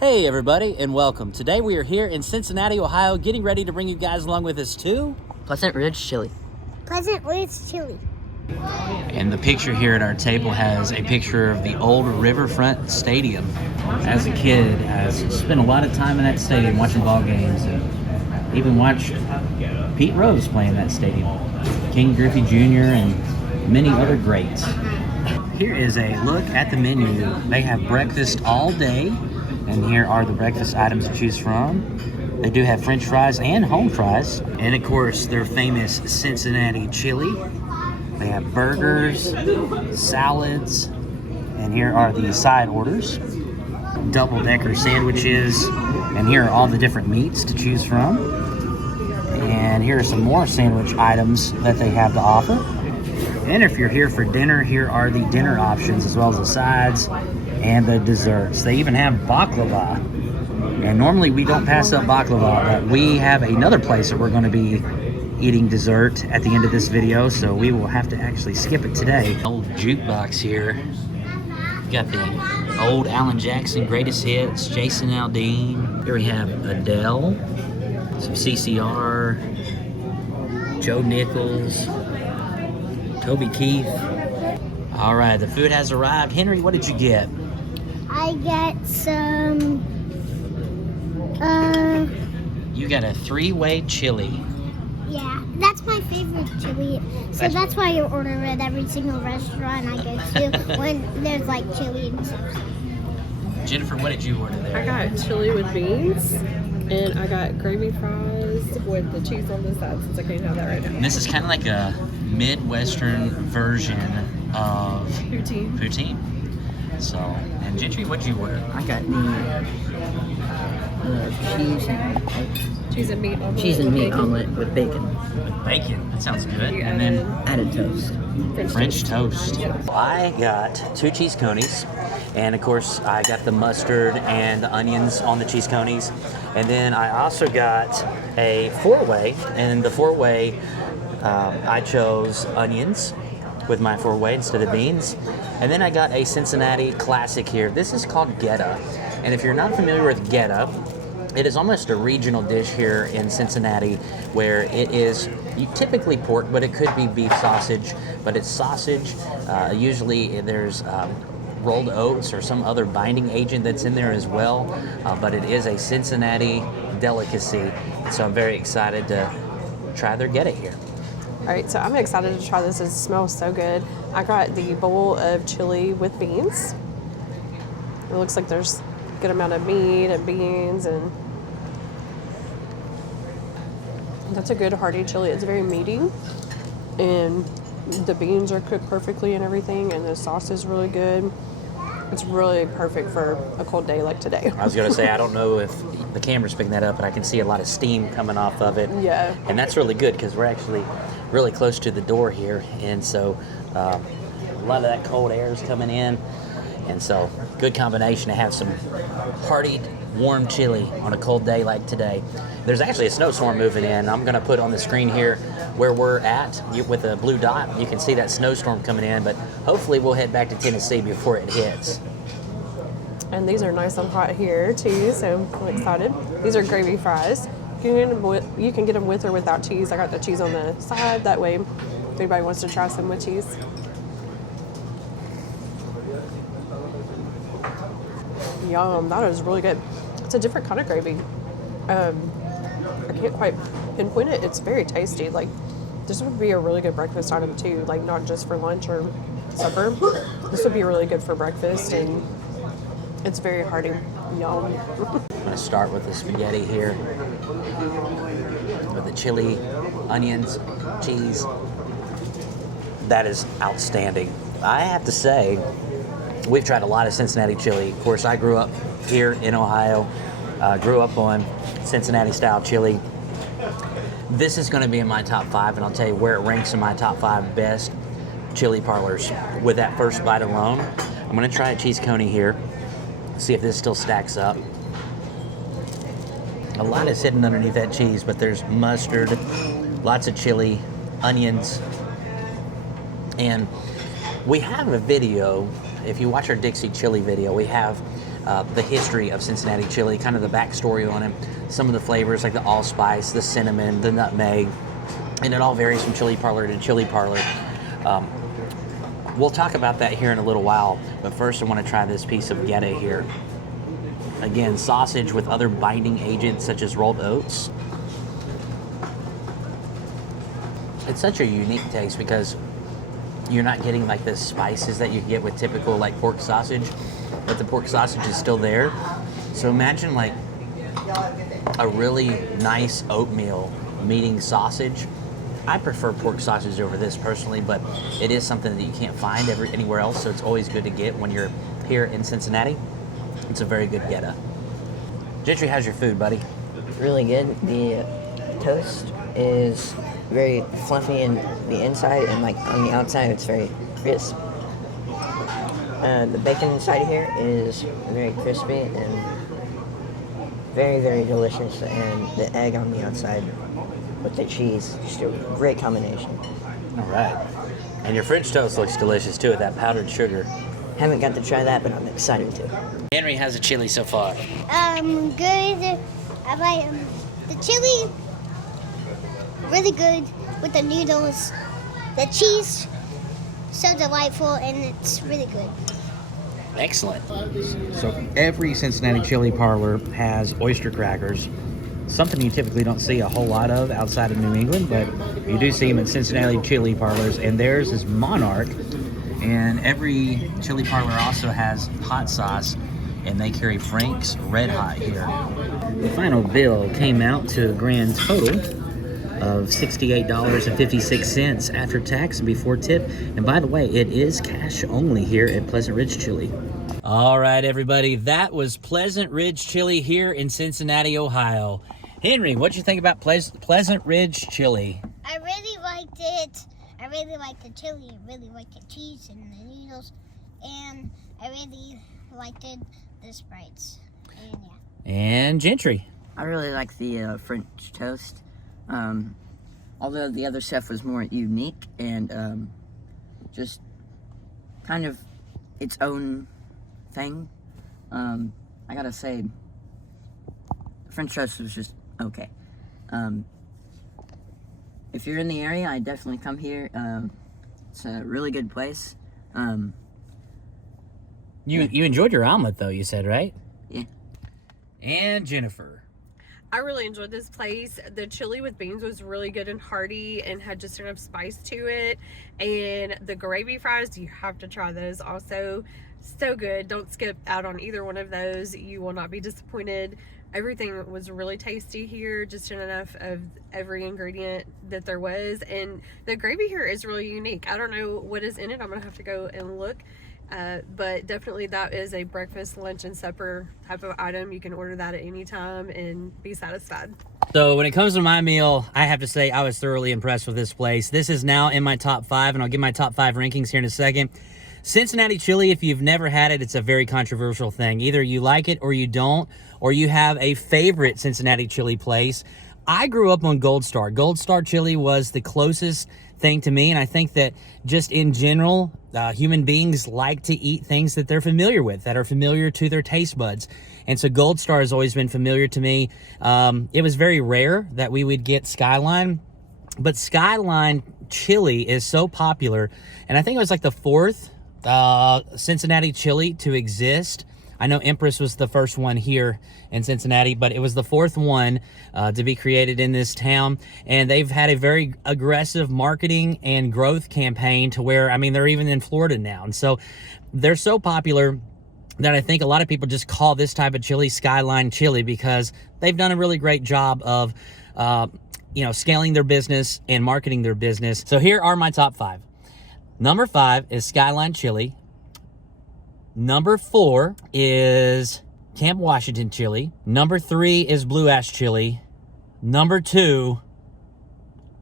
Hey everybody, and welcome. Today we are here in Cincinnati, Ohio, getting ready to bring you guys along with us to Pleasant Ridge Chili. Pleasant Ridge Chili. And the picture here at our table has a picture of the old Riverfront Stadium. As a kid, I spent a lot of time in that stadium watching ball games, and even watched Pete Rose play in that stadium, King Griffey Jr., and many other greats. Here is a look at the menu. They have breakfast all day, and here are the breakfast items to choose from. They do have French fries and home fries, and of course their famous Cincinnati chili. They have burgers, salads, and here are the side orders. Double-decker sandwiches, and here are all the different meats to choose from. And here are some more sandwich items that they have to offer. And if you're here for dinner, here are the dinner options as well as the sides and the desserts. They even have baklava. And normally we don't pass up baklava, but we have another place that we're going to be eating dessert at the end of this video, so we will have to actually skip it today. Old jukebox here. Got the old Alan Jackson greatest hits, Jason Aldean. Here we have Adele, some CCR, Joe Nichols, Toby Keith. All right, the food has arrived. Henry, what did you get? I get some, You got a 3-way chili. yeah, that's my favorite chili. So that's why you order it at every single restaurant I go to when there's like chili and stuff. Jennifer, what did you order there? I got chili with beans, and I got gravy fries with the cheese on the side since I can't have that right now. And this is kind of like a Midwestern version of poutine. So, and Gentry, what'd you order? I got Cheese and meat omelet. cheese and meat omelet with bacon. With bacon. That sounds good. And then Added toast. French toast. I got 2 cheese conies, and of course I got the mustard and the onions on the cheese conies. And then I also got a 4-way, and the 4-way I chose onions with my 4-way instead of beans. And then I got a Cincinnati classic here. This is called Geta. And if you're not familiar with Geta, it is almost a regional dish here in Cincinnati where it is typically pork, but it could be beef sausage, but it's sausage. Usually there's rolled oats or some other binding agent that's in there as well, but it is a Cincinnati delicacy. So I'm very excited to try their Geta here. All right, so I'm excited to try this. It smells so good. I got the bowl of chili with beans. It looks like there's a good amount of meat and beans, and that's a good hearty chili. It's very meaty, and the beans are cooked perfectly and everything, and the sauce is really good. It's really perfect for a cold day like today. I was going to say, I don't know if the camera's picking that up, but I can see a lot of steam coming off of it. Yeah. And that's really good because we're actually really close to the door here. And so a lot of that cold air is coming in. And so good combination to have some hearty, warm chili on a cold day like today. There's actually a snowstorm moving in. I'm going to put on the screen here where we're at with a blue dot. You can see that snowstorm coming in, but hopefully we'll head back to Tennessee before it hits. And these are nice and hot here too, so I'm excited. These are gravy fries. You can get them with or without cheese. I got the cheese on the side. That way, if anybody wants to try some with cheese. Yum, that is really good. It's a different kind of gravy. I can't quite pinpoint it. It's very tasty. Like, this would be a really good breakfast item too. Like, not just for lunch or supper. This would be really good for breakfast, and it's very hearty. Yum. I'm going to start with the spaghetti here with the chili, onions, cheese. That is outstanding. I have to say, we've tried a lot of Cincinnati chili. Of course, I grew up here in Ohio. Grew up on Cincinnati style chili. This is going to be in my top 5, and I'll tell you where it ranks in my top 5 best chili parlors. With that first bite alone, I'm going to try a cheese coney here, see if this still stacks up. A lot is hidden underneath that cheese, but there's mustard, lots of chili, onions, and we have a video. If you watch our Dixie chili video, we have the history of Cincinnati chili, kind of the backstory on it, some of the flavors like the allspice, the cinnamon, the nutmeg, and it all varies from chili parlor to chili parlor. We'll talk about that here in a little while, but first I want to try this piece of geta here. Again, sausage with other binding agents such as rolled oats. It's such a unique taste because you're not getting like the spices that you get with typical like pork sausage, but the pork sausage is still there. So imagine like a really nice oatmeal meeting sausage. I prefer pork sausage over this personally, but it is something that you can't find anywhere else, so it's always good to get when you're here in Cincinnati. It's a very good geta. Gentry, how's your food, buddy? Really good. The toast is very fluffy in the inside, and like on the outside it's very crisp. The bacon inside here is very crispy and very, very delicious, and the egg on the outside with the cheese, just a great combination. All right. And your French toast looks delicious too with that powdered sugar. Haven't got to try that, but I'm excited to. Henry, how's the chili so far? Good. I like the chili. Really good with the noodles. The cheese, so delightful, and it's really good. Excellent. So every Cincinnati chili parlor has oyster crackers. Something you typically don't see a whole lot of outside of New England, but you do see them in Cincinnati chili parlors, and theirs is Monarch. And every chili parlor also has hot sauce, and they carry Frank's Red Hot here. The final bill came out to a grand total of $68.56 after tax and before tip. And by the way, it is cash only here at Pleasant Ridge Chili. All right, everybody, that was Pleasant Ridge Chili here in Cincinnati, Ohio. Henry, what'd you think about Pleasant Ridge Chili? I really liked it. I really liked the chili. I really liked the cheese and the noodles. And I really liked the Sprites. And yeah. And Gentry. I really like the French toast. Although the other stuff was more unique and just kind of its own thing. I gotta say, French toast was just okay. If you're in the area, I definitely come here. It's a really good place. You enjoyed your omelet though, you said, right? Yeah. And Jennifer. I really enjoyed this place. The chili with beans was really good and hearty and had just enough spice to it. And the gravy fries, you have to try those also. So good. Don't skip out on either one of those. You will not be disappointed. Everything was really tasty here, just enough of every ingredient that there was. And the gravy here is really unique. I don't know what is in it. I'm going to have to go and look. But definitely that is a breakfast, lunch, and supper type of item. You can order that at any time and be satisfied. So when it comes to my meal, I have to say I was thoroughly impressed with this place. This is now in my top 5, and I'll give my top 5 rankings here in a second. Cincinnati chili, if you've never had it, it's a very controversial thing. Either you like it or you don't, or you have a favorite Cincinnati chili place. I grew up on Gold Star. Gold Star chili was the closest thing to me, and I think that just in general, human beings like to eat things that they're familiar with, that are familiar to their taste buds. And so Gold Star has always been familiar to me. It was very rare that we would get Skyline, but Skyline chili is so popular, and I think it was like the 4th Cincinnati chili to exist. I know Empress was the first one here in Cincinnati, but it was the 4th one to be created in this town. And they've had a very aggressive marketing and growth campaign to where, I mean, they're even in Florida now. And so they're so popular that I think a lot of people just call this type of chili Skyline chili because they've done a really great job of, scaling their business and marketing their business. So here are my top 5. Number 5 is Skyline chili. Number 4 is Camp Washington chili. Number 3 is Blue Ash chili. Number 2,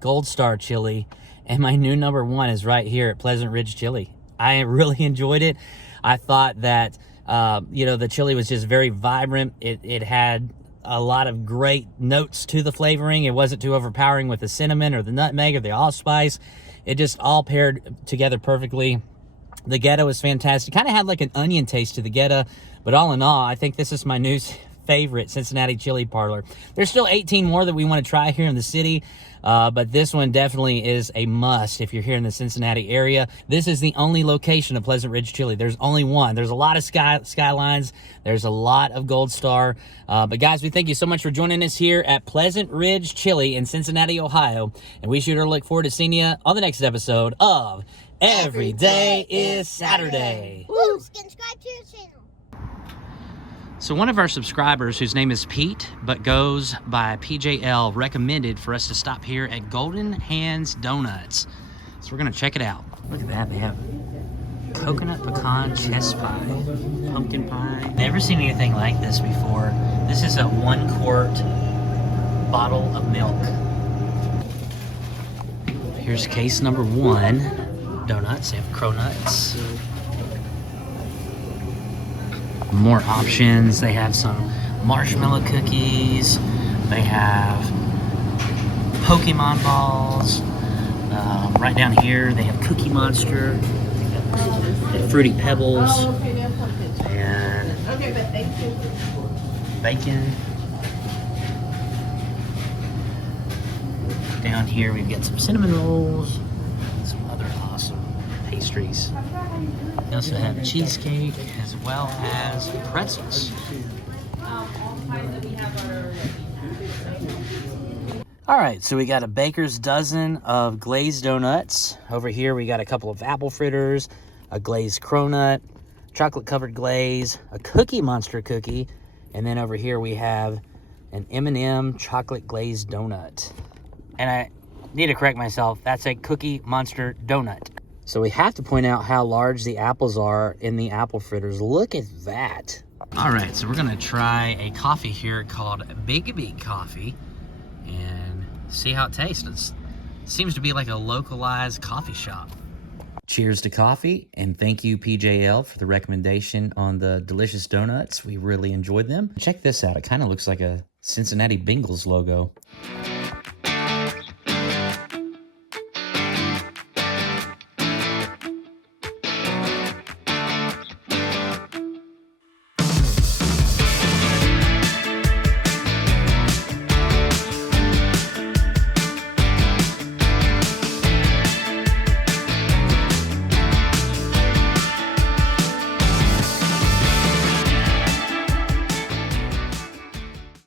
Gold Star chili. And my new number 1 is right here at Pleasant Ridge chili. I really enjoyed it. I thought that, the chili was just very vibrant. It had a lot of great notes to the flavoring. It wasn't too overpowering with the cinnamon or the nutmeg or the allspice. It just all paired together perfectly. The Geta was fantastic. Kind of had like an onion taste to the Geta, but all in all, I think this is my new favorite Cincinnati chili parlor. There's still 18 more that we want to try here in the city, but this one definitely is a must if you're here in the Cincinnati area. This is the only location of Pleasant Ridge chili. There's only one. There's a lot of Skylines. There's a lot of Gold Star. But guys, we thank you so much for joining us here at Pleasant Ridge Chili in Cincinnati, Ohio. And we sure look forward to seeing you on the next episode of Every Day is Saturday. Woo! Subscribe to your channel. So one of our subscribers, whose name is Pete, but goes by PJL, recommended for us to stop here at Golden Hands Donuts. So we're gonna check it out. Look at that, they have coconut pecan chess pie, pumpkin pie. Never seen anything like this before. This is a 1-quart bottle of milk. Here's case number 1, donuts. They have cronuts. More options. They have some marshmallow cookies. They have Pokemon balls. Right down here, they have Cookie Monster. They have Fruity Pebbles. And bacon. Down here, we've got some cinnamon rolls. Some other awesome pastries. We also have cheesecake as well as pretzels. All right, so we got a baker's dozen of glazed donuts. Over here, we got a couple of apple fritters, a glazed cronut, chocolate covered glaze, a Cookie Monster cookie, and then over here we have an M&M chocolate glazed donut. And I need to correct myself, that's a Cookie Monster donut. So we have to point out how large the apples are in the apple fritters. Look at that. All right, so we're gonna try a coffee here called Big B Coffee and see how it tastes. It seems to be like a localized coffee shop. Cheers to coffee, and thank you PJL for the recommendation on the delicious donuts. We really enjoyed them. Check this out, it kind of looks like a Cincinnati Bengals logo.